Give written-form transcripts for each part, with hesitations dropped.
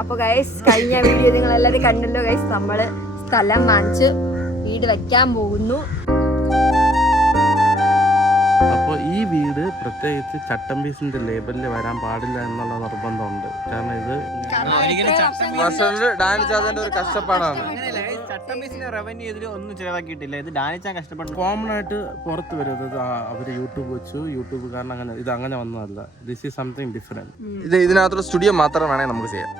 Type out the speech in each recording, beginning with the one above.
അപ്പൊ ഗൈസ് കഴിഞ്ഞ വീഡിയോ നിങ്ങൾ എല്ലാവരും കണ്ടല്ലോ ഗൈസ്. നമ്മള് സ്ഥലം വാങ്ങിച്ച് വീട് വെക്കാൻ പോകുന്നു. അപ്പോൾ ഈ വീട് പ്രത്യേകിച്ച് ചട്ടമ്പീസിന്റെ ലേബലിൽ വരാൻ പാടില്ല എന്നുള്ള നിർബന്ധമുണ്ട്. കാരണം ഇത് ഒരു കഷ്ടപ്പാടാണ്. ചട്ടമ്പീസിന്റെ റവന്യൂ ഇതിൽ ഒന്നും ചിലവാക്കിയിട്ടില്ല. ഇത് ഡാനിച്ചാൻ കഷ്ടപ്പെടുന്നു. കോമൺ ആയിട്ട് പുറത്ത് വരുന്നത് അവര് യൂട്യൂബ് വെച്ചു, യൂട്യൂബ് കാരണം അങ്ങനെ ഇത് അങ്ങനെ വന്നതല്ല. This is something different. ഇതിനകത്തൊരു സ്റ്റുഡിയോ മാത്രം വേണമെങ്കിൽ നമുക്ക് ചെയ്യാം.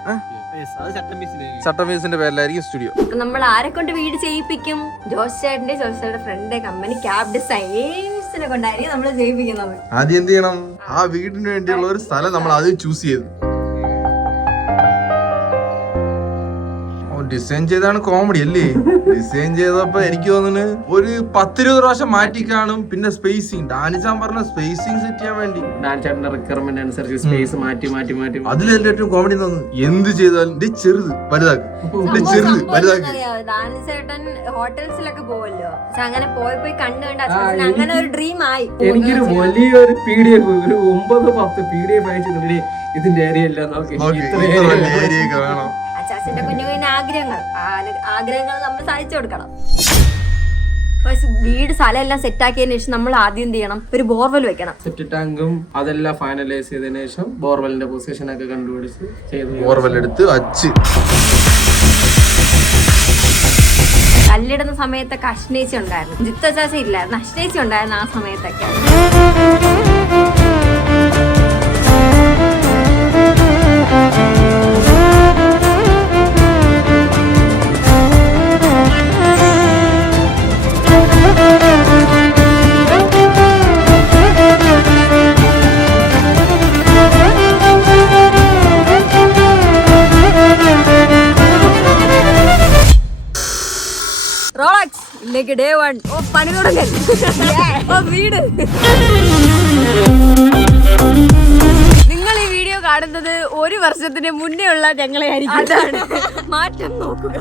ചട്ടമ്പീസിന്റെ പേരിലായിരിക്കും സ്റ്റുഡിയോ. നമ്മൾ ആരെ കൊണ്ട് വീട് ചെയ്യിപ്പിക്കും? ജോസ് ചേട്ടന്റെ ഫ്രണ്ട് കമ്പനി ക്യാബ് ഡിസൈൻസിനെ കൊണ്ടായിരിക്കും നമ്മൾ ചെയ്യിപ്പിക്കുന്നത്. ആദ്യം എന്ത് ചെയ്യണം? ആ വീടിന് വേണ്ടിയുള്ള ഒരു സ്ഥലം നമ്മൾ ആദ്യം ചൂസ് ചെയ്തു. ഡിസൈൻ ചെയ്താണ് കോമഡി അല്ലേ? ഡിസൈൻ ചെയ്തപ്പോ എനിക്ക് തോന്നുന്നു ഒരു 10-20 പ്രാവശ്യം മാറ്റി കാണും. പിന്നെ സ്പേസിങ് ഡാനിച്ചാൻ പറഞ്ഞ സ്പേസിങ് സെറ്റ് ചെയ്യാൻ വേണ്ടി ഡാൻചാട്ടിന്റെ റിക്വയർമെന്റ് അനുസരിച്ച് സ്പേസ് മാറ്റി മാറ്റി മാറ്റി അതിലെല്ലാം ഏറ്റവും കോമഡി തോന്നുന്നു എന്ത് ചെയ്താലും ചെറുത് വലുതാക്കും. ഡാനിച്ചേട്ടൻ ഹോട്ടൽസിലൊക്കെ പോവല്ലോ. അങ്ങനെ പോയി കണ്ടു അങ്ങനെ ഒരു ഡ്രീം ആയി. എനിക്കൊരു വലിയൊരു PDF ഒരു 9-10 PDF അയച്ചിട്ടുണ്ട്. ഇതിന്റെ ഏരിയ എല്ലാം നോക്കി വേണം. അച്ചാച്ചന്റെ കുഞ്ഞു കുഞ്ഞു ആഗ്രഹങ്ങൾ നമ്മൾ സാധിച്ചു കൊടുക്കണം. വീട് സ്ഥലം എല്ലാം സെറ്റ് ആക്കിയതിനു ശേഷം നമ്മൾ ആദ്യം എന്ത് ചെയ്യണം? ഒരു ബോർവെൽ വെക്കണം. സെപ്റ്റ് ടാങ്കും അതെല്ലാം ഫൈനലൈസ് ചെയ്തതിനു ശേഷം ബോർവെലിന്റെ പൊസിഷൻ ഒക്കെ കണ്ടുപിടിച്ച് ബോർവെൽ എടുത്ത് അച്ച് കല്ലിടുന്ന സമയത്തൊക്കെ അശ്നേച്ചി ഉണ്ടായിരുന്നു, ജിത്തച്ചാച്ച ഇല്ലായിരുന്നു, അശ്നേച്ചി ഉണ്ടായിരുന്നു ആ സമയത്തൊക്കെ. ഡേ 1 പണി തുടങ്ങൽ. വീട് നിങ്ങൾ ഈ വീഡിയോ കാണുന്നത് 1 വർഷത്തിന് മുന്നേ ഉള്ള ഞങ്ങളെ ആയിരിക്കും. അതാണ് മാറ്റം. നോക്കുക.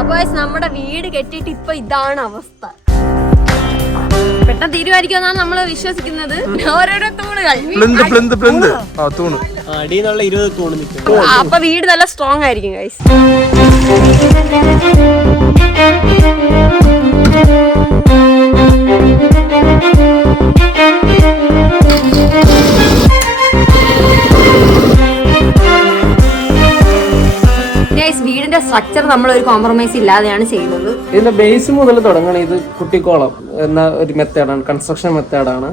അപ്പൊ നമ്മുടെ വീട് കെട്ടിയിട്ട് ഇപ്പൊ ഇതാണ് അവസ്ഥ. പെട്ടെന്ന് തീരുമാനിക്കുമെന്നാണ് നമ്മൾ വിശ്വസിക്കുന്നത്. ഓരോരോ തൂണുകൾ അടിന്നുള്ള 20 തൂണ് നിൽക്കും. അപ്പൊ വീട് നല്ല സ്ട്രോങ് ആയിരിക്കും ഗൈസ്. വീടിന്റെ സ്ട്രക്ചർ നമ്മൾ ഒരു കോംപ്രമൈസ് ഇല്ലാതെയാണ് ചെയ്യുന്നത്. ഇതിന്റെ ബേസ് മുതൽ തുടങ്ങണം. ഇത് കുട്ടിക്കോളം എന്ന ഒരു മെത്തേഡാണ്, കൺസ്ട്രക്ഷൻ മെത്തേഡാണ്.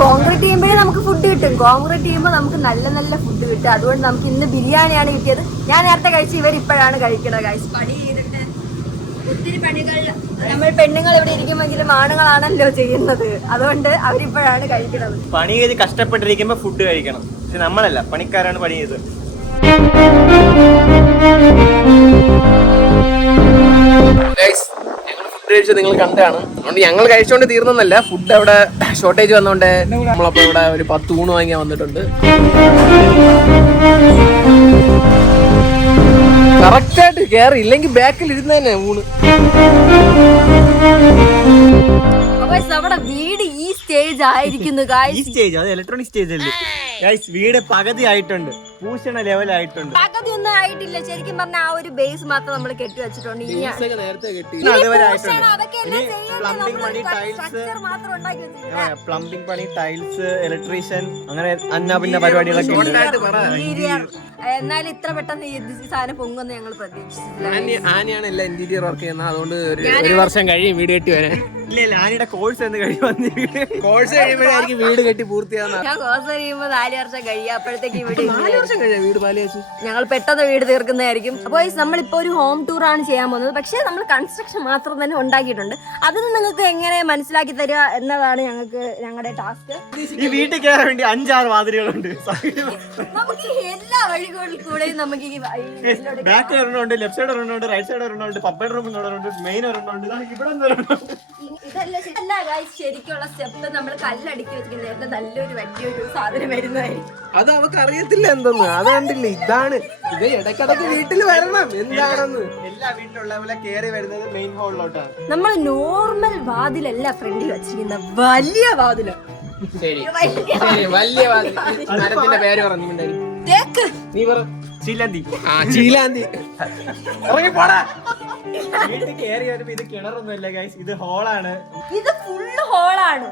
കോൺക്രീറ്റ് ചെയ്യുമ്പോഴേ നമുക്ക് ഫുഡ് കിട്ടും. കോൺക്രീറ്റ് ചെയ്യുമ്പോൾ നമുക്ക് നല്ല നല്ല ഫുഡ് കിട്ടും. അതുകൊണ്ട് നമുക്ക് ഇന്ന് ബിരിയാണിയാണ് കിട്ടിയത്. ഞാൻ നേരത്തെ കഴിച്ച് ഇവരിപ്പോഴാണ് കഴിക്കുന്നത് ഗൈസ്. പണി ചെയ്തിട്ട് ഒത്തിരി പണികൾ നമ്മൾ പെണ്ണുങ്ങൾ ഇവിടെ ഇരിക്കുമെങ്കിലും ആണുങ്ങളാണല്ലോ ചെയ്യുന്നത്. അതുകൊണ്ട് അവരിപ്പോഴാണ് കഴിക്കുന്നത്. പണി ചെയ്ത് കഷ്ടപ്പെട്ടിരിക്കുമ്പോ ഫുഡ് കഴിക്കണം. പക്ഷെ നമ്മളല്ല, പണിക്കാരാണ് പണി ചെയ്തത്. നിങ്ങൾ കണ്ടാണ്. അതുകൊണ്ട് ഞങ്ങൾ കഴിച്ചോണ്ട് തീർന്നല്ല, ഫുഡ് അവിടെ ഷോർട്ടേജ് വന്നോണ്ട് നമ്മളപ്പോ ഇവിടെ ഒരു 10 ഊണ് വാങ്ങിയാൽ വന്നിട്ടുണ്ട്. കറക്റ്റായിട്ട് കയറി, ഇല്ലെങ്കിൽ ബാക്കിൽ ഇരുന്ന് തന്നെ ഊണ്. നമ്മുടെ വീട് ഈ സ്റ്റേജ് ആയിരിക്കുന്നു. ഈ സ്റ്റേജ് അത് ഇലക്ട്രോണിക് സ്റ്റേജ് അല്ലേ ഗൈസ്? വീട് പകുതി ആയിട്ടുണ്ട്, പൂശണ ലെവലായിട്ടുണ്ട്. പകുതി ഒന്നും ആയിട്ടില്ല. ശരിക്കും പറഞ്ഞാൽ ആ ഒരു ബേസ് മാത്രം നമ്മൾ കെട്ടി വെച്ചിട്ടുണ്ട്. നേരത്തെ കെട്ടി അതുവരെ ആയിട്ടുണ്ട്. പ്ലംബിംഗ് പണി, ടൈൽസ്, ഇലക്ട്രീഷ്യൻ, അങ്ങനെ അന്നാപിന്ന പരിപാടികളൊക്കെ ഉണ്ട്. എന്നാലും ഇത്ര പെട്ടെന്ന് ഈ സാധനം പൊങ്ങുമെന്ന് ഞങ്ങൾ പ്രതീക്ഷിച്ചില്ല. ആനയാണ് എല്ലാം ഇന്റീരിയർ വർക്ക് ചെയ്യുന്നത്. അതുകൊണ്ട് 1 വർഷം കഴിയും വീട് കെട്ടി വരാൻ. ഇല്ല ആനിയുടെ കോഴ്സ് എന്ന് കഴിയുമ്പോൾ കോഴ്സ് കഴിയുമ്പോഴായിരിക്കും വീട് കെട്ടി പൂർത്തിയാകുന്ന. ഞാൻ കോഴ്സ് കഴിയുമ്പോ 4 വർഷം കഴിയും, അപ്പോഴത്തേക്ക് വീട് 4 വർഷം കഴിയാം വീട് പാലിയേച്ച്. ഞങ്ങൾ പെട്ടെന്ന് വീട് തീർക്കുന്നതായിരിക്കും. അപ്പോൾ നമ്മളിപ്പോ ഒരു ഹോം ടൂർ ആണ് ചെയ്യാൻ പോകുന്നത്. പക്ഷേ നമ്മൾ കൺസ്ട്രക്ഷൻ മാത്രം തന്നെ ഉണ്ടാക്കിയിട്ടുണ്ട്. അതിന് നിങ്ങൾക്ക് എങ്ങനെ മനസ്സിലാക്കി തരിക എന്നതാണ് ഞങ്ങളുടെ ടാസ്ക്. ഈ വീട്ടിൽ കയറാൻ വേണ്ടി 5-6 വാതിലുകളുണ്ട്. നമുക്ക് എല്ലാ വഴികളിൽ കൂടെയും നമുക്ക് ഈ ബാക്ക് ഒരെണ്ണമുണ്ട്, ലെഫ്റ്റ് സൈഡ് ഒരെണ്ണമുണ്ട്, റൈറ്റ് സൈഡ് ഒരെണ്ണമുണ്ട്, പപ്പയുടെ റൂമിൽ ഒരെണ്ണമുണ്ട്, മെയിൻ ഒരെണ്ണമുണ്ട്, ഇവിടെ ഇതല്ല ഗൈസ് ശരിക്കുള്ള സ്റ്റെപ്പ്. നമ്മൾ കല്ലടിക്കി വെച്ചിരിക്കുന്നത് നല്ലൊരു വലിയൊരു സാധനം വരുന്നതായിരിക്കും. അത് അവർക്ക് അറിയത്തില്ല എന്തെന്ന്. അത് കണ്ടില്ലേ, ഇതാണ് ഇത്. ഇടയ്ക്കിടയ്ക്ക് വീട്ടിൽ വരണം എന്താണെന്ന്. എല്ലാ വീട്ടിലുള്ള പോലെ കയറി വരുന്നത് മെയിൻ ഹോളിലോട്ടാണ്. നമ്മൾ നോർമൽ വാതിലല്ല ഫ്രണ്ടിൽ വെച്ചിരിക്കുന്ന വലിയ വാതില്. ശരി ശരി, വലിയ വാതിൽ. മരത്തിന്റെ പേര് പറഞ്ഞിട്ടുണ്ടായിരുന്നു. തേക്ക്. നീ പറ. ചീലാന്തി. ആ ചീലാന്തി. ഇറങ്ങി പോടാ. വീട്ടിൽ കയറി വരുമ്പോ ഇത് കിണറൊന്നുമില്ല ഗൈസ്, ഇത് ഹോളാണ്. ഇത് ഫുള്ള് ഹോളാണ്.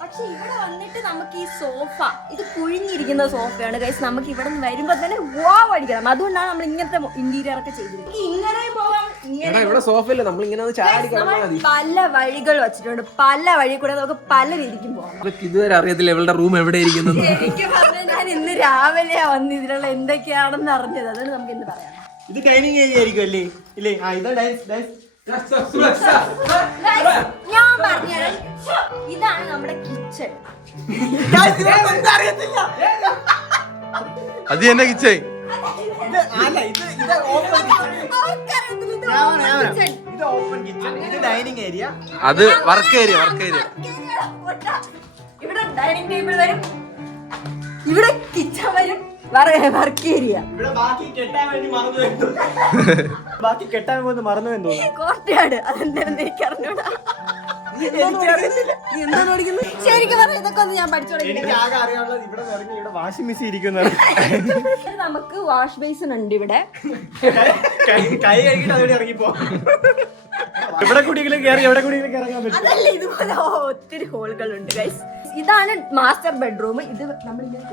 പക്ഷെ ഇവിടെ വന്നിട്ട് നമുക്ക് ഈ സോഫ, ഇത് കുഴിഞ്ഞിരിക്കുന്ന സോഫയാണ് ഗൈസ്. നമുക്ക് ഇവിടെ നിന്ന് വരുമ്പോ തന്നെ വാവ് അടിക്കണം. അതുകൊണ്ടാണ് നമ്മൾ ഇങ്ങനത്തെ ഇന്റീരിയർ ഒക്കെ ചെയ്തിരിക്കുന്നത്. ഇങ്ങനെ പോവാം, ഇവിടെ സോഫയില്ല, നമ്മൾ ഇങ്ങനെ ചാടി കിടന്നാൽ മതി. പല വഴികൾ വെച്ചിട്ടുണ്ട്. പല വഴി കൂടെ നമുക്ക് പല രീതിക്കും പോകാം. ഇവർക്ക് ഇതുവരെ അറിയത്തില്ല ഇവളുടെ റൂം എവിടെ ഇരിക്കുന്നത്. എനിക്ക് പറഞ്ഞാൽ ഞാൻ ഇന്ന് രാവിലെയാ വന്ന് ഇതിലുള്ള എന്തൊക്കെയാണെന്ന് അറിഞ്ഞത്. അതുകൊണ്ട് നമുക്ക് ഇന്ന് പറയാം. ഇത് ഡൈനിങ് ഏരിയ ആയിരിക്കും അല്ലേ? ഇല്ലേ? ആ ഇതാ ഞാൻ പറഞ്ഞുതരാം. ഇതാണ് നമ്മുടെ കിച്ചൺ. അത് എന്നെ കിച്ചേ. ഇത് ഓപ്പൺ കിച്ചൺ, ഇത് ഡൈനിങ് ഏരിയ, അത് വർക്ക് ഏരിയ. ഇവിടെ ഡൈനിങ് ടേബിൾ വരും, ഇവിടെ കിച്ചൺ വരും, വർക്ക് ഏരിയ. ഇവിടെ ബാക്കി കെട്ടാൻ വേണ്ടി മറന്നു എന്തോ കോർട്ട്യാർഡ്. അതെന്താണെന്ന് എനിക്ക് അറിഞ്ഞൂടാ. ശരിക്കും പറഞ്ഞാൽ ഇതൊക്കെ ഒന്ന് ഞാൻ പഠിച്ചു തുടങ്ങി. എനിക്ക് ആകെ അറിയാനുള്ളത് ഇവിടെ ഇറങ്ങി ഇവിടെ വാഷിംഗ് മെഷീൻ ഇരിക്കുന്നത്. നമുക്ക് വാഷ് ബേസിൻ ഉണ്ട് ഇവിടെ. കൈ കഴുകിട്ട് അതുവഴി ഇറങ്ങിപ്പോ. ഇവിടെ കുടികളും കയറി എവിടെ കുടികളും ഇറങ്ങാൻ പറ്റും. അതല്ല, ഇതുപോലെ ഒത്തിരി ഹോളുകളുണ്ട് ഗൈസ്. ഇതാണ് മാസ്റ്റർ ബെഡ്റൂം. ഇത് നമ്മളിങ്ങനെ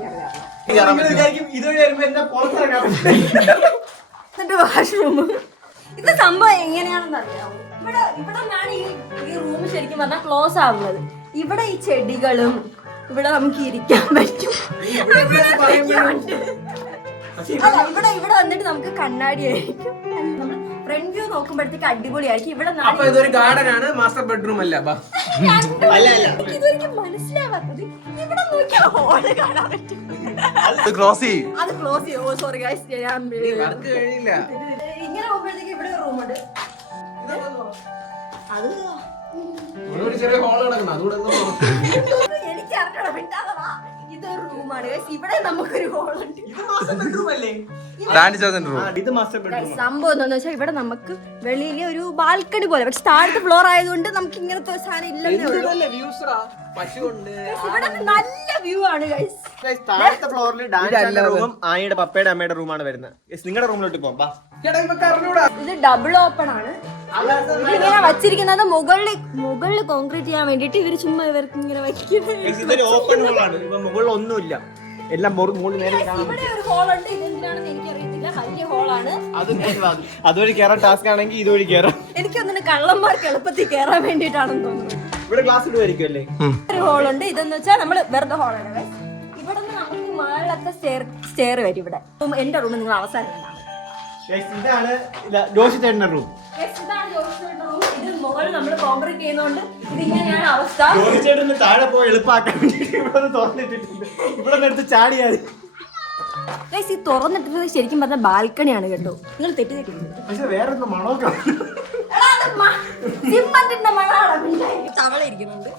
വിചാരിക്കും ഇതുവഴി വരുമ്പോ എന്താ പുറത്തിറങ്ങാൻ പറ്റും. എന്നിട്ട് വാഷ്റൂം. ഇത് സംഭവം എങ്ങനെയാണെന്ന് അറിയാമോ? ഇവിടെ നിന്നാണ് ഈ റൂം ശരിക്കും പറഞ്ഞാൽ ക്ലോസ് ആവുന്നത്. ഇവിടെ ഈ ചെടികളും ഇവിടെ നമുക്ക് ഇരിക്കാൻ പറ്റും. ഇവിടെ വന്നിട്ട് നമുക്ക് കണ്ണാടി ആയിരിക്കും. ഫ്രണ്ട് വ്യൂ നോക്കുമ്പോഴത്തേക്ക് അടിപൊളിയായിരിക്കും. ഇവിടെ ഇതൊരു ഗാർഡൻ ആണ്, മാസ്റ്റർ ബെഡ്റൂം അല്ല. ഇതുവരെയ്ക്കും മനസ്സിലാവാത്തത്. ഇവിടെ നോക്കിയാൽ ഹോള് കാണാൻ പറ്റും. അത് ക്ലോസ് ചെയ്യും. അത് ക്ലോസ് ചെയ്യും. ഓ സോറി ഗൈസ്, ഞാൻ വർക്ക് കഴിയില്ല. ഇങ്ങനെ പോകുമ്പോഴത്തേക്ക് ഇവിടെ ഒരു റൂമുണ്ട്. അത് ഒരു ചെറിയ ഹോൾ കിടക്കണം. അതുകൂടെ എനിക്ക് അറിഞ്ഞോളാം. ഇതൊരു റൂമാണ് ഗൈസ്. ഇവിടെ നമുക്കൊരു ഹോളുണ്ട്. ഇത് മാസ്റ്റർ ബെഡ്റൂം അല്ലേ? ഇത് മാസ്റ്റർ ബെഡ്റൂം. സംഭവം എന്താന്ന് വെച്ചാൽ ഇവിടെ നമുക്ക് വെളിയിൽ ഒരു ബാൽക്കണി പോലെ, പക്ഷെ താഴത്തെ ഫ്ലോർ ആയതുകൊണ്ട് നമുക്ക് ഇങ്ങനത്തെ ഒരു സാധനം ഇല്ലെന്നേ ഉള്ളൂ. ഇവിടെ നല്ല വ്യൂ ആണ് ഗൈസ്. താഴത്തെ ഫ്ലോറിൽ ഡാൻസ് റൂമും ആയിയുടെ പപ്പയുടെ അമ്മയുടെ റൂമാണ് വരുന്നത്. നിങ്ങളുടെ റൂമിലോട്ട് പോകാം. ഇത് ഡബിൾ ഓപ്പൺ ആണ്. ഇതിങ്ങനെ വച്ചിരിക്കുന്നത് മുകളിൽ കോൺക്രീറ്റ് ചെയ്യാൻ വേണ്ടിട്ട് ഇവര് ചുമ്മാ ഇവർക്ക് ഇങ്ങനെ വയ്ക്കുന്നത്. ഇതൊരു ഓപ്പൺ ഹോളാണ്. ഇപ്പൊ മുകളിൽ ഒന്നുമില്ല, എല്ലാം നേരെ ഇവിടെ ഒരു ഹോൾ ഉണ്ട്. ഇതെന്തിനാണെന്ന് എനിക്കറിയത്തില്ല. വലിയ ഹോളാണ്. അതുവഴി കയറാൻ ടാസ്ക് ആണെങ്കിൽ ഇതുവഴി കയറാം. എനിക്കൊന്നിന് കള്ളന്മാർക്ക് എളുപ്പത്തിൽ കയറാൻ വേണ്ടിട്ടാണെന്ന് തോന്നുന്നു. ഇവിടെ ഗ്ലാസ് ഇടുമായിരിക്കും അല്ലേ? ഒരു ഹോളുണ്ട്. ഇതെന്ന് വെച്ചാൽ നമ്മള് വെറുതെ ഹോളാണ്. ഇവിടെ നിന്ന് നമുക്ക് മുകളിലത്തെ സ്റ്റെയർ വരും. ഇവിടെ എന്റെ റൂം നിങ്ങൾ അവസാനം ഇതാണ് ജോഷി ചേട്ടന്റെ റൂം. ഇത് മുകളിൽ നമ്മൾ കോൺക്രീറ്റ് ചെയ്യുന്നോണ്ട് ഇതിങ്ങനെയാണ് അവസ്ഥ. ജോഷി ചേട്ടന് താഴെ പോയി എളുപ്പമാക്കാൻ വേണ്ടിട്ട് ഇവിടെ തുറന്നിട്ടിട്ടുണ്ട്. ഇവിടെ എടുത്ത് ചാടിയാൽ ഈ തുറന്നിട്ടത് ശരിക്കും പറഞ്ഞ ബാൽക്കണിയാണ് കേട്ടോ. നിങ്ങൾ തെറ്റിദ്ധരിക്കരുത്. പക്ഷെ വേറെ മണമൊക്കെ തവള ഇരിക്കുന്നുണ്ട്.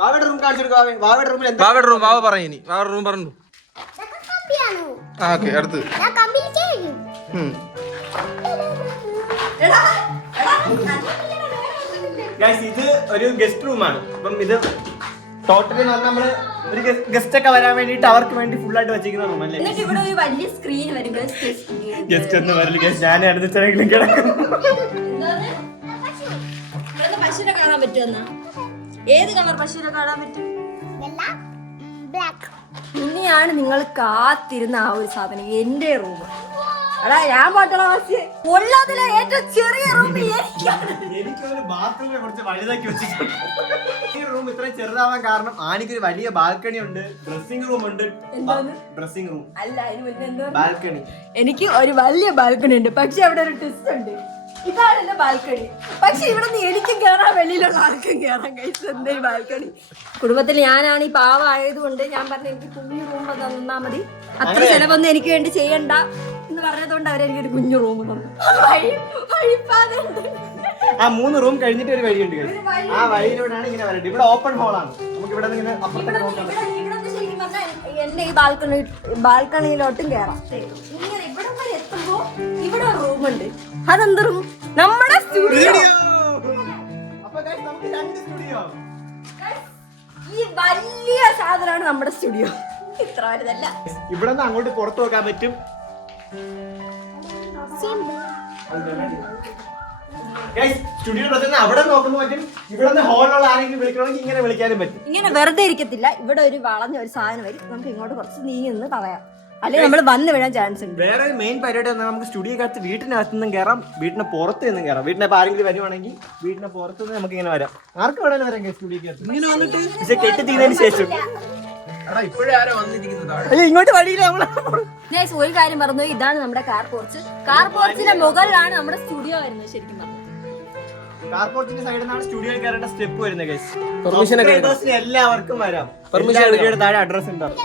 വാവയുടെ റൂം കാണിച്ചു കൊടുക്കാവേ. വാവയുടെ റൂമിൽ എന്താ? വാവയുടെ റൂം വാവ പറയനി. വാവയുടെ റൂം പറഞ്ഞു. ഓക്കെ, അടുത്ത് ഇത് ഒരു ഗസ്റ്റ് റൂമാണ്. അപ്പം ഇത് ടോട്ടലി നമ്മള് ഒരു ഗസ്റ്റ് ഒക്കെ വരാൻ വേണ്ടിട്ട് അവർക്ക് വേണ്ടി ഫുൾ ആയിട്ട് വെച്ചിരിക്കുന്ന റൂം അല്ലേ? എന്നിട്ട് ഇവിടെ ഒരു വലിയ സ്ക്രീൻ വരും. ഗസ്റ്റ് ഒന്നും വരില്ല. ഗസ്റ്റ് ഞാൻ അടുത്തെങ്കിലും കിടക്കും. പശുവിനെ കാണാൻ പറ്റുമെന്നാ? ഏത് കളർ പശുവിനെ കാണാൻ പറ്റും? ഇനിയാണ് നിങ്ങൾ കാത്തിരുന്ന ആ ഒരു സാധനം, എന്റെ റൂം. എടാ ഞാൻ പോട്ടള ഉള്ളതിലെ ഏറ്റവും ചെറിയ റൂം എനിക്കൊരു ബാത്റൂമിനെ കുറിച്ച് വലുതാക്കി വെച്ചിട്ടുണ്ട്. ഈ റൂം ഇത്രയും ചെറുതാവാൻ കാരണം ആനിക്കൊരു വലിയ ബാൽക്കണി ഉണ്ട്, ഡ്രസ്സിംഗ് റൂം ഉണ്ട്. ഡ്രസ്സിംഗ് റൂം അല്ല ബാൽക്കണി. എനിക്ക് ഒരു വലിയ ബാൽക്കണി ഉണ്ട്, പക്ഷെ അവിടെ ഒരു ട്വിസ്റ്റ് ഉണ്ട്. ഇതാണ് എന്റെ ബാൽക്കണി. പക്ഷെ ഇവിടെ നിന്ന് എനിക്കും കയറാൻ, വെളിയിലുള്ള ആർക്കും കയറാൻ കഴിച്ചു. എന്റെ ബാൽക്കണി കുടുംബത്തിൽ ഞാനാണ് ഈ പാവ ആയതുകൊണ്ട് ഞാൻ പറഞ്ഞ എനിക്ക് കുഞ്ഞു റൂം തന്നാ മതി, അത്ര ചെലവൊന്നും എനിക്ക് വേണ്ടി ചെയ്യണ്ട എന്ന് പറഞ്ഞതുകൊണ്ട് അവരെനിക്കൊരു കുഞ്ഞു റൂം തന്നു. ആ 3 റൂം കഴിഞ്ഞിട്ട് ഒരു വഴിയുണ്ട്. ആ വഴിയിലൂടെയാണ് ഇങ്ങനെ വരേണ്ടത്. ഇവിടെ ഓപ്പൺ ഹോളാണ്, നമുക്ക് ഇവിടെ ഇങ്ങനെ അപ്പുറത്തേക്ക് നോക്കാൻ പറ്റും. എന്റെ ഈ ബാൽക്കണിയിലോട്ടും കയറാം. ഇങ്ങനെ ഇവിടെ വരെ എത്തുമ്പോ ഇവിടെ റൂം ഉണ്ട്. അതെന്ത് റൂം? നമ്മുടെ സ്റ്റുഡിയോ. അപ്പൊ guys, നമുക്ക് 2 സ്റ്റുഡിയോ. ഈ വലിയ സാധനമാണ് നമ്മുടെ സ്റ്റുഡിയോ. ഇത്ര വലുതല്ല. ഇവിടെ നിന്ന് അങ്ങോട്ട് പുറത്തു നോക്കാൻ പറ്റും. സ്റ്റുഡിയോ അവിടെ നോക്കാൻ പറ്റും. ഇവിടെ നിന്ന് ഹോളിലുള്ള ആരെങ്കിലും വിളിക്കണമെങ്കിൽ ഇങ്ങനെ വിളിക്കാനും പറ്റും. ഇങ്ങനെ വെറുതെ ഇരിക്കത്തില്ല. ഇവിടെ ഒരു വളഞ്ഞ ഒരു സാധനം വരും, നമുക്ക് ഇങ്ങോട്ട് കുറച്ച് നീങ്ങി നിന്ന് പറയാം, അല്ലെങ്കിൽ നമ്മൾ വന്ന് വീഴാൻ ചാൻസ് ഉണ്ട്. വേറെ ഒരു മെയിൻ പരിപാടി വന്നാൽ നമുക്ക് സ്റ്റുഡിയോക്കകത്ത് വീട്ടിനകത്ത് നിന്നും കയറാം, വീട്ടിന് പുറത്ത് നിന്നും കയറാം. വീട്ടിനിപ്പോൾ ആരെങ്കിലും വരുവാണെങ്കിൽ വീട്ടിന് പുറത്ത് നിന്ന് നമുക്ക് ഇങ്ങനെ വരാം. ആർക്ക് വേണമെങ്കിലും വരാം സ്റ്റുഡിയോക്കകത്ത്. ഇങ്ങനെ വന്നിട്ട് പക്ഷെ കെട്ടി തീർന്നതിന് ശേഷം ഇങ്ങോട്ട് വഴിയില്ല. ഒരു കാര്യം പറഞ്ഞു, ഇതാണ് നമ്മുടെ കാർ പോർച്ച്. കാർ പോർച്ചിന്റെ മുകളിലാണ് നമ്മുടെ സ്റ്റുഡിയോ വരുന്നത്. ശരിക്കും പറഞ്ഞു കാർപോർട്ടിന്റെ സൈഡിൽ നിന്നാണ് സ്റ്റുഡിയോ കയറേണ്ട സ്റ്റെപ്പ് വരുന്നത്. എല്ലാവർക്കും വരാം. താഴെ അഡ്രസ് ഉണ്ടാവും.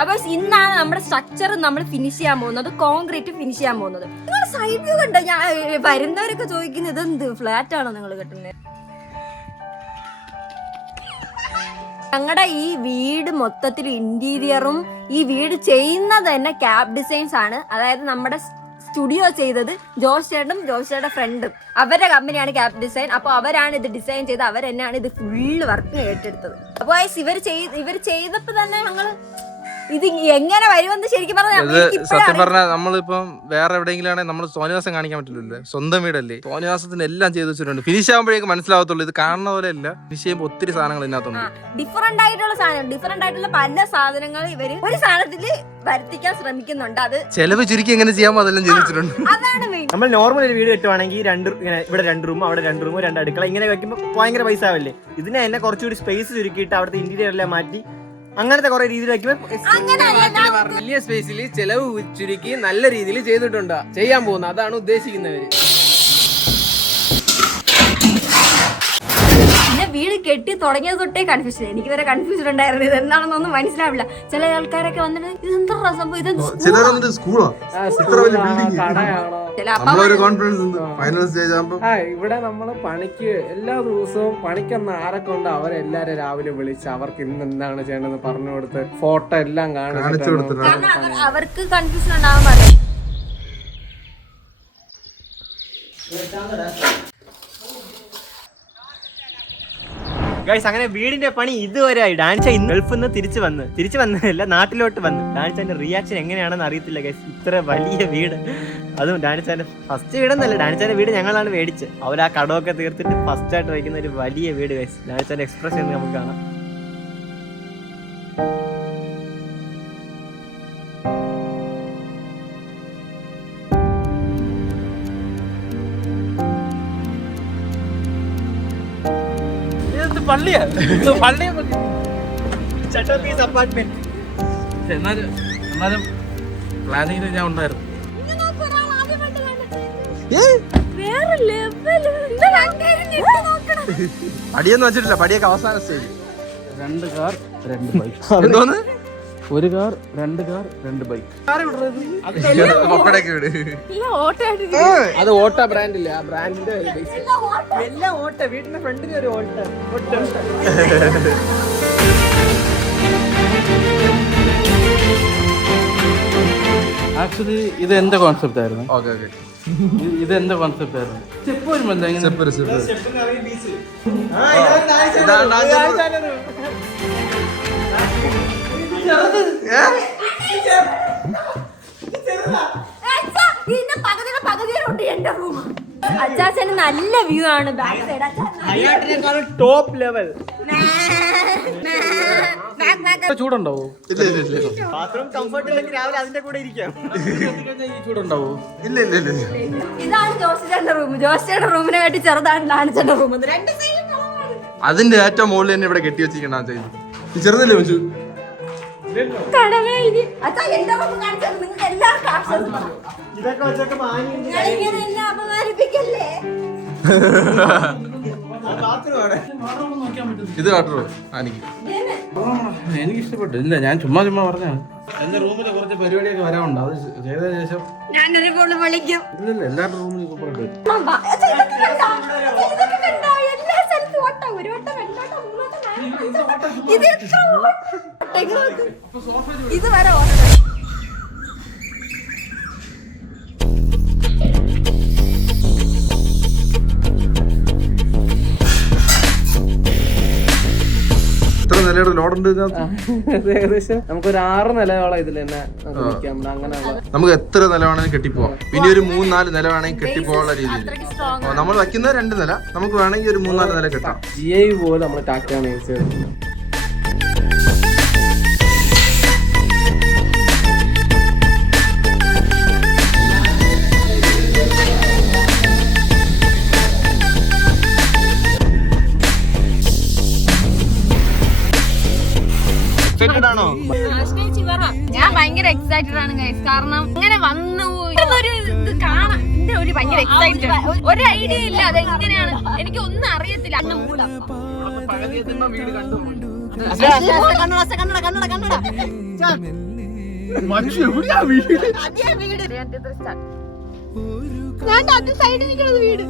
അപ്പൊ ഇന്നാണ് നമ്മുടെ സ്ട്രക്ചർ നമ്മൾ ഫിനിഷ് ചെയ്യാൻ പോകുന്നത്, കോൺക്രീറ്റ് ഫിനിഷ് ചെയ്യാൻ പോകുന്നത്. നിങ്ങൾ സൈഡ് വ്യൂ കണ്ടോ? ഞാൻ വരുന്നവരൊക്കെ ചോദിക്കുന്നത് ഇതെന്ത് ഫ്ലാറ്റ് ആണോ നിങ്ങൾ കെട്ടുന്നത്? ഞങ്ങളുടെ ഈ വീട് മൊത്തത്തിൽ ഇന്റീരിയറും ഈ വീട് ചെയ്യുന്നത് തന്നെ ക്യാബ് ഡിസൈൻസ് ആണ്. അതായത് നമ്മുടെ സ്റ്റുഡിയോ ചെയ്തത് ജോസ് ചേട്ടന്റെ ഫ്രണ്ടും, അവരുടെ കമ്പനിയാണ് ക്യാബ് ഡിസൈൻ. അപ്പൊ അവരാണ് ഇത് ഡിസൈൻ ചെയ്ത്, അവർ തന്നെയാണ് ഇത് ഫുള്ള് വർക്ക് ഏറ്റെടുത്തത്. അപ്പൊ ഇവർ ചെയ്തപ്പോ തന്നെ ഞങ്ങള് ഇത് എങ്ങനെ വരുമെന്ന് ശരിക്കും സത്യം പറഞ്ഞാൽ നമ്മളിപ്പം വേറെ എവിടെയെങ്കിലും ആണെങ്കിൽ നമ്മൾ സോനിവാസം കാണിക്കാൻ പറ്റില്ലല്ലോ, സ്വന്തം വീടല്ലേ. സോനിവാസത്തിന് എല്ലാം ചെയ്ത് വെച്ചിട്ടുണ്ട്. ഫിനിഷ് ആകുമ്പോഴേക്ക് മനസ്സിലാവത്തുള്ളൂ. ഇത് കാണുന്ന പോലെ അല്ല, ഫിനിഷ് ചെയ്യുമ്പോൾ ഒത്തിരി സാധനങ്ങൾ ഇതിനകത്തുണ്ട്. ഡിഫറെന്റ് ആയിട്ടുള്ള പല സാധനങ്ങൾ ഇവര് ഒരു സാധനത്തില് വരുത്തിക്കാൻ ശ്രമിക്കുന്നുണ്ട്. അത് ചെലവ് ചുരുക്കി എങ്ങനെ ചെയ്യാമോ അതെല്ലാം ചെയ്ത് വെച്ചിട്ടുണ്ട്. അതാണ് മെയിൻ. നമ്മൾ നോർമൽ ഒരു വീട് കെട്ടുവാണെങ്കിൽ ഇവിടെ 2 റൂം, അവിടെ 2 റൂം, 2 അടുക്കള, ഇങ്ങനെ വെക്കുമ്പോൾ ഭയങ്കര പൈസ ആവില്ലേ. ഇതിനെ തന്നെ കുറച്ചുകൂടി സ്പേസ് ചുരുക്കിയിട്ട് അവിടുത്തെ ഇന്റീരിയർ എല്ലാം മാറ്റി അങ്ങനത്തെ കുറെ രീതിയിൽ വലിയ സ്പേസിൽ ചെലവ് ചുരുക്കി നല്ല രീതിയിൽ ചെയ്തിട്ടുണ്ട് ചെയ്യാൻ പോകുന്നത്. അതാണ് ഉദ്ദേശിക്കുന്നവര്. പിന്നെ വീട് കെട്ടി തുടങ്ങിയത് തൊട്ടേ കൺഫ്യൂഷൻ. എനിക്ക് വരെ കൺഫ്യൂഷൻ ഉണ്ടായിരുന്നു, ഇത് എന്താണെന്നൊന്നും മനസ്സിലാവില്ല. ചില ആൾക്കാരൊക്കെ വന്നിട്ട് ഇതെന്താ സംഭവം, ഇതെന്താ ഇവിടെ നമ്മള് പണിക്ക് എല്ലാ ദിവസവും പണിക്കുന്ന ആരൊക്കെ ഉണ്ട് അവരെല്ലാരും രാവിലെ വിളിച്ച് അവർക്ക് ഇന്ന് എന്താണ് ചെയ്യണമെന്ന് പറഞ്ഞു കൊടുത്ത് ഫോട്ടോ എല്ലാം കാണിച്ചു കൊടുത്തിട്ട് അവർക്ക് കൺഫ്യൂഷൻ ഉണ്ടാവാൻ പറയും. ഗൈസ്, അങ്ങനെ വീടിന്റെ പണി ഇതുവരെ ആയി. ഡാൻസ ഇന്ന് ഗൾഫിൽ നിന്ന് തിരിച്ചു വന്നതല്ല, നാട്ടിലോട്ട് വന്ന്. ഡാൻസാന്റെ റിയാക്ഷൻ എങ്ങനെയാണെന്ന് അറിയത്തില്ല ഗൈസ്. ഇത്ര വലിയ വീട്, അതും ഡാൻസാന്റെ ഫസ്റ്റ് വീടെന്നല്ല, ഡാൻസാന്റെ വീട് ഞങ്ങളാണ് മേടിച്ചത്. അവർ ആ കടമൊക്കെ തീർത്തിട്ട് ഫസ്റ്റ് ആയിട്ട് വയ്ക്കുന്ന ഒരു വലിയ വീട് ഗൈസ്. ഡാൻസാന്റെ എക്സ്പ്രഷൻ നമുക്ക് കാണാം. എന്നാലും പ്ലാനിങ്ങിൽ ഞാൻ ഉണ്ടായിരുന്നു. പടിയൊന്നും വെച്ചിട്ടില്ല, പടിയൊക്കെ അവസാന സ്റ്റേജ്. 2 car 2 bike. എന്തോന്ന്? 1 കാർ 2 കാർ 2 ബൈക്ക്. പപ്പടൊക്കെ വിട്. അത് ഓട്ട ബ്രാൻഡില്ലേ, ആ ബ്രാൻഡിന്റെ എല്ലാം ഓട്ട. വീട്ടിന്റെ ഫ്രണ്ടിൽ ഒരു ഓട്ട. ആക്ച്വലി ഇത് എന്റെ കോൺസെപ്റ്റ് ആയിരുന്നു. ഓക്കെ ഓക്കെ, ഇത് എന്റെ കോൺസെപ്റ്റ് ആയിരുന്നു. സ്റ്റെപ്പ് വരുമ്പോ എന്താ ഇങ്ങനെ അച്ചാച്ചന് നല്ല വ്യൂ ആണ് ബാക്ക് സൈഡ്. Top level. ചൂടുണ്ടാവോ? ബാത്റൂം കംഫർട്ട് ഇല്ലെങ്കിൽ രാവിലെ അതിന്റെ കൂടെ ഇരിക്കാം. ഈ ചൂടുണ്ടാവോ? ഇല്ല ഇല്ല ഇല്ല. ഇതാണ് ജോസിന്റെ റൂം. ജോസിന്റെ റൂമിനെ കാട്ടി ചെറുതാണ് ഡാൻസിന്റെ റൂം. രണ്ട് സൈഡിലും കളറാണ്. അതിന്റെ ഏറ്റവും മുകളിൽ തന്നെ ഇവിടെ കെട്ടി വെച്ചിരിക്കണ ചെറുതല്ലേ വെച്ചു. കടവേലി. അച്ഛാ എന്റെ റൂം കാണിച്ചത് നിങ്ങൾക്ക് എല്ലാവർക്കും ആശ്വാസം. ഇതൊക്കെ വെച്ചൊക്കെ വാങ്ങി നിങ്ങളിങ്ങനെ എന്നെ അപമാനിപ്പിക്കല്ലേ? ഇത് കാട്ടോ എനിക്ക് എനിക്ക് ഇഷ്ടപ്പെട്ടു. ഇല്ല, ഞാൻ ചുമ്മാ പറഞ്ഞാണ്. എന്റെ റൂമിൽ കുറച്ച് പരിപാടിയൊക്കെ വരാനുണ്ട്. അത് ചെയ്ത ശേഷം ഞാനൊരു ഫോണ് വിളിക്കും. ഇല്ലല്ല, എല്ലാവരുടെ റൂമിൽ സൂപ്പറായിട്ട് വരും. അച്ഛാ, ഇതൊക്കെ കണ്ടോ? ഇതൊക്കെ കണ്ടോ? എല്ലാ സ്ഥലത്തും ഓട്ടം. ഒരു വട്ടം, രണ്ട് വട്ടം, മൂന്ന് വട്ടം, നാല് വട്ടം. ഇത് എത്ര ഓട്ടങ്ങൾ? ഇത് വരെ ഓട്ടം. എത്ര നിലയുടെ ലോഡുണ്ട് ഇതിനകത്ത്? ഏകദേശം നമുക്കൊരു 6 നിലയോളം ഇതിൽ തന്നെ നമുക്ക് നിൽക്കാം. അങ്ങനെയുള്ള നമുക്ക് എത്ര നില വേണമെങ്കിലും കെട്ടിപ്പോവാം. പിന്നെ ഒരു 3-4 നില വേണമെങ്കിൽ കെട്ടിപ്പോകാനുള്ള രീതിയിൽ. നമ്മൾ വയ്ക്കുന്ന 2 നില, നമുക്ക് വേണമെങ്കിൽ ഒരു 3-4 നില കെട്ടാം. GI പോലെ നമ്മൾ ടാറ്റാണ് യൂസ് ചെയ്തത്. ഞാൻ ഭയങ്കര എക്സൈറ്റഡ് ആണ് ഗൈസ്. കാരണം ഇങ്ങനെ വന്നു ഒരു ഇത് കാണാൻ ഒരു ഭയങ്കര എക്സൈറ്റഡ്. ഒരു ഐഡിയ ഇല്ല അത് എങ്ങനെയാണ്, എനിക്ക് ഒന്നും അറിയത്തില്ല. ഞാൻ സൈഡിൽ നിൽക്കുന്നത് വീട്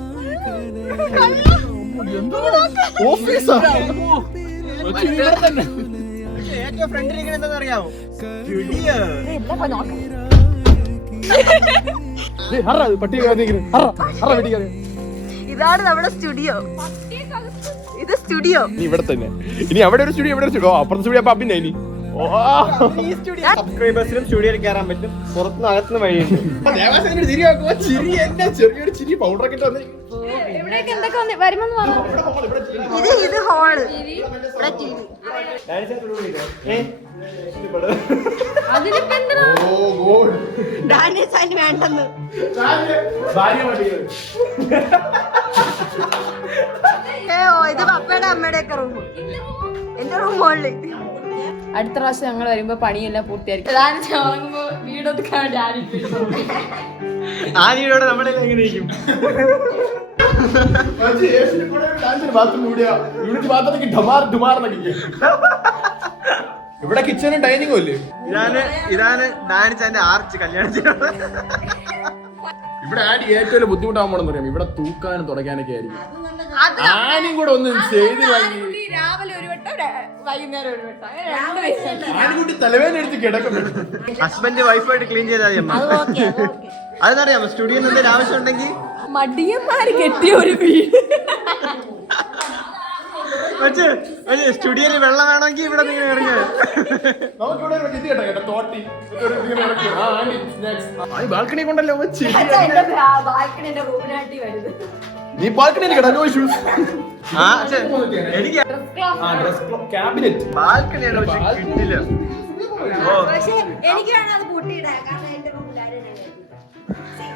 ഏറ്റവും ഫ്രണ്ടിലിരിക്കണ എന്താ അറിയാമോ? ഇതാണ് നമ്മുടെ സ്റ്റുഡിയോ. ഇത് സ്റ്റുഡിയോ. ഇവിടെ തന്നെ. ഇനി അവിടെ ഒരു സ്റ്റുഡിയോ, ഇവിടെ ഒരു സ്റ്റുഡിയോ, അപ്പുറത്തെ സ്റ്റുഡിയോ അപ്പൊ പിന്നെ ഇനി സബ്സ്ക്രൈബേഴ്സിനും സ്റ്റുഡിയോയിൽ കയറാൻ പറ്റും. പുറത്തുനിന്ന് അകത്തുനിന്ന് വഴിയുണ്ട്. ചെറിയൊരു ചിരി പൗഡറൊക്കെ ഇട്ട് വന്നിരിക്കും. ഇത് ഹോള്. ഡാൻസ് വേണ്ടെന്ന്. ഇത് പപ്പയുടെ അമ്മയുടെ ഒക്കെ റൂം. എന്റെ റൂം ഹോളില്. അടുത്ത പ്രാവശ്യം ഞങ്ങൾ വരുമ്പോ പണിയെല്ലാം പൂർത്തിയായിരിക്കും. വീടൊക്കെ ആ വീടോടെ നമ്മളെല്ലാം എങ്ങനെ ഇരിക്കും? ഇവിടെ കിച്ചണും ഡൈനിങ്ങും അല്ലേ? ഇതാണ് ഡാനിച്ചാന്റെ ആർച്ച് കല്യാണത്തിനുള്ള. ഇവിടെ ആടി ഏറ്റവും ബുദ്ധിമുട്ടാകുമ്പോഴെന്ന് പറയാം, ഇവിടെ തൂക്കാനും തുടയ്ക്കാനൊക്കെ ആയിരിക്കും. ആനയും കൂടെ ഒന്നും ചെയ്ത് രാവിലെ ഒരു വട്ടം വൈകുന്നേരം ഒരു വട്ടം ആനക്കുട്ടി തലവേദന എടുത്ത് കിടക്കുന്നു. ഹസ്ബൻഡ് വൈഫായിട്ട് ക്ലീൻ ചെയ്താൽ മതി. അതെന്നറിയാമോ, സ്റ്റുഡിയോയിൽ എന്തെങ്കിലും ആവശ്യം ഉണ്ടെങ്കിൽ മടിയന്മാര് കെട്ടിയ ഒരു വീട്. സ്റ്റുഡിയോയിൽ വെള്ളം വേണമെങ്കിൽ ഇവിടെ നിങ്ങൾ ഇറങ്ങിയ ബാൽക്കണി കൊണ്ടല്ലോ ബാൽക്കണിന്റെ റൂമിനാട്ടി വരുന്നത്. നീ ബാൽക്കണിയിൽ കിട, നോ ഇഷ്യൂസ്. എനിക്ക് ക്യാബിനറ്റ് ബാൽക്കണിയാണ് പക്ഷെ കിട്ടില്ല. പക്ഷെ എനിക്ക് വേണം അത് പൂട്ടിയിടാൻ. കാരണം എന്റെ റൂമിലാണ്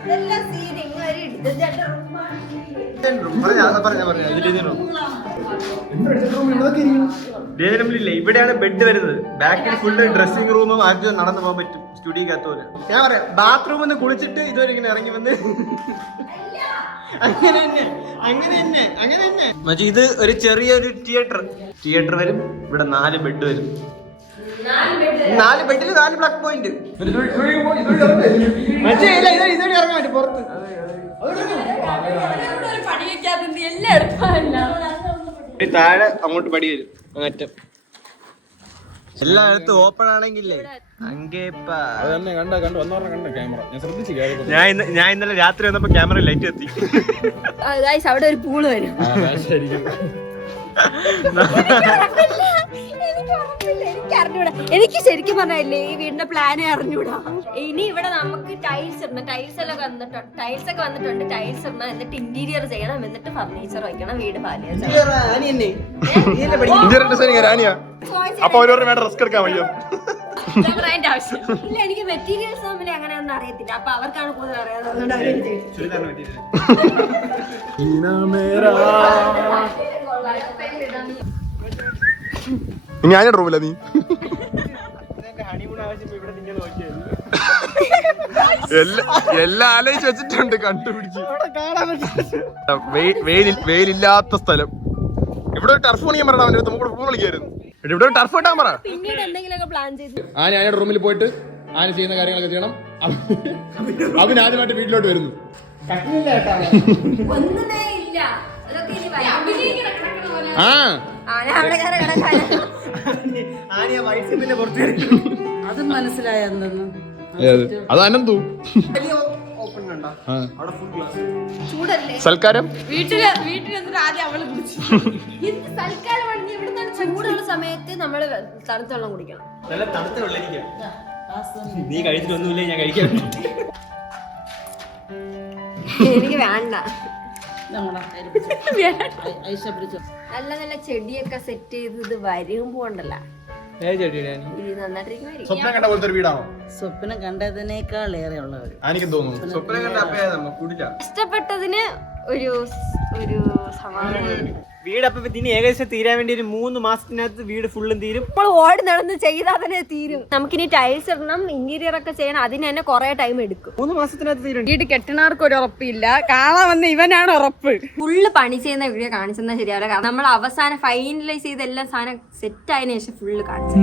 ഇതെല്ലാം സീലിംഗ് ഒരു ഇടിച്ചേട്ട റൂമാണ്. ഇവിടെയാണ് ബെഡ് വരുന്നത്. ബാക്കിൽ ഫുള്ള് ഡ്രസ്സിംഗ് റൂമും ആദ്യം നടന്നു പോകാൻ പറ്റും സ്റ്റുഡിയോക്കകത്ത് പോലെ. ഞാൻ പറയാം, ബാത്റൂമിൽ നിന്ന് കുളിച്ചിട്ട് ഇതുവരെ ഇങ്ങനെ ഇറങ്ങി വന്ന് അങ്ങനെ തന്നെ മറ്റേ ഇത് ഒരു ചെറിയൊരു തിയേറ്റർ വരും. ഇവിടെ 4 ബെഡ് വരും. 4 ബെഡിൽ 4 പ്ലഗ് പോയിന്റ്. ഇതുവരെ ഇറങ്ങാൻ പറ്റും പുറത്ത്. പണി വെക്കാതെ എല്ലാം എടുക്കാനല്ല. താഴെ അങ്ങോട്ട് പടി വരും. അങ്ങറ്റം എല്ലായിടത്തും ഓപ്പൺ ആണെങ്കിലേ ഞാൻ ഇന്നലെ രാത്രി വന്നപ്പോ ക്യാമറ ലൈറ്റ് എത്തി. അവിടെ ഒരു പൂള് വരും. എനിക്ക് അറിഞ്ഞൂടാ. എനിക്ക് ശരിക്കും പറഞ്ഞല്ലേ ഈ വീടിന്റെ പ്ലാനേ അറിഞ്ഞൂടാ. ഇനി ഇവിടെ നമുക്ക് ടൈൽസ് ഇടണം. ടൈൽസ് ഒക്കെ വന്നിട്ടുണ്ട്. ടൈൽസ് ഇടണം, എന്നിട്ട് ഇന്റീരിയർ ചെയ്യണം, എന്നിട്ട് ഫർണിച്ചർ വയ്ക്കണം, വീട് പാലിയ അപ്പൊ അവരോട് വേണ്ട റിസ്ക് എടുക്കാൻ വയ്യോ. ഇല്ല, എനിക്ക് മെറ്റീരിയൽസ് തമ്മിൽ അങ്ങനെ ഒന്നും അറിയത്തില്ല. അപ്പൊ അവർക്കാണ് കൂടുതൽ അറിയാവുന്നത്. ഞാൻ റൂമില്ല നീ എല്ലാം ആലോചിച്ച് വെച്ചിട്ടുണ്ട്, കണ്ടുപിടിച്ച്. വെയിലില്ലാത്ത സ്ഥലം. ഇവിടെ ഒരു ടർഫ് പണിയാൻ പറയണം അവൻ്റെ അടുത്ത്. നമുക്ക് ഫുട്ബോൾ കളിക്കായിരുന്നു. ഇവിടെ ഒരു ടർഫ് ഇട്ടാൻ പറ. പിന്നീട് എന്തെങ്കിലുമൊക്കെ പ്ലാൻ ചെയ്തു. ആനയുടെ റൂമിൽ പോയിട്ട് ആന ചെയ്യുന്ന കാര്യങ്ങളൊക്കെ ചെയ്യണം. അവൻ ആദ്യമായിട്ട് വീട്ടിലോട്ട് വരുന്നു. ഒന്നുമേ ഇല്ല. അതൊക്കെ ഇനി ആ അതും മനസ്സിലായെന്നു. അത് അനന്തു. സൽക്കാരം വീട്ടിലെന്നിട്ട് ആദ്യം അവള് കുടിച്ചു. ചൂടുള്ള സമയത്ത് നമ്മള് തണുത്ത വെള്ളം കുടിക്കണം. നല്ല തണുത്ത വെള്ളം. നീ കഴിച്ചിട്ടൊന്നുമില്ല, ഞാൻ കഴിക്കാൻ. എനിക്ക് വേണ്ട. ഐഷ പിടിച്ചോ. നല്ല നല്ല ചെടിയൊക്കെ സെറ്റ് ചെയ്തത് വരുമ്പോ ഉണ്ടല്ലോ ഇത് നന്നായിട്ടിരിക്കും. സ്വപ്നം കണ്ട പോലത്തെ ഒരു വീടാണോ? സ്വപ്നം കണ്ടതിനേക്കാൾ ഏറെ ഉള്ളവർ. എനിക്ക് തോന്നുന്നു ഇഷ്ടപ്പെട്ടതിന് ഒരു സമാധാനം. വീട് അപ്പൊ ഇനി ഏകദേശം തീരാൻ വേണ്ടി ഒരു 3 മാസത്തിനകത്ത് വീട് ഫുള്ളും തീരും. നമ്മൾ ഓടി നടന്ന് ചെയ്താൽ തന്നെ തീരും. നമുക്കിനി ടൈൽസ് ഇടണം, ഇന്റീരിയർ ഒക്കെ ചെയ്യണം. അതിന് തന്നെ കുറെ ടൈം എടുക്കും. 3 മാസത്തിനകത്ത് തീരും. വീട് കെട്ടണവർക്ക് ഒരു ഉറപ്പില്ല. കാണാൻ വന്ന ഇവനാണ് ഉറപ്പ്. ഫുള്ള് പണി ചെയ്യുന്ന വീഡിയോ കാണിച്ചെന്നാൽ ശരിയാവില്ല. കാരണം നമ്മൾ അവസാനം ഫൈനലൈസ് ചെയ്ത എല്ലാ സാധനം സെറ്റ് ആയതിനു ശേഷം ഫുള്ള് കാണിച്ചു.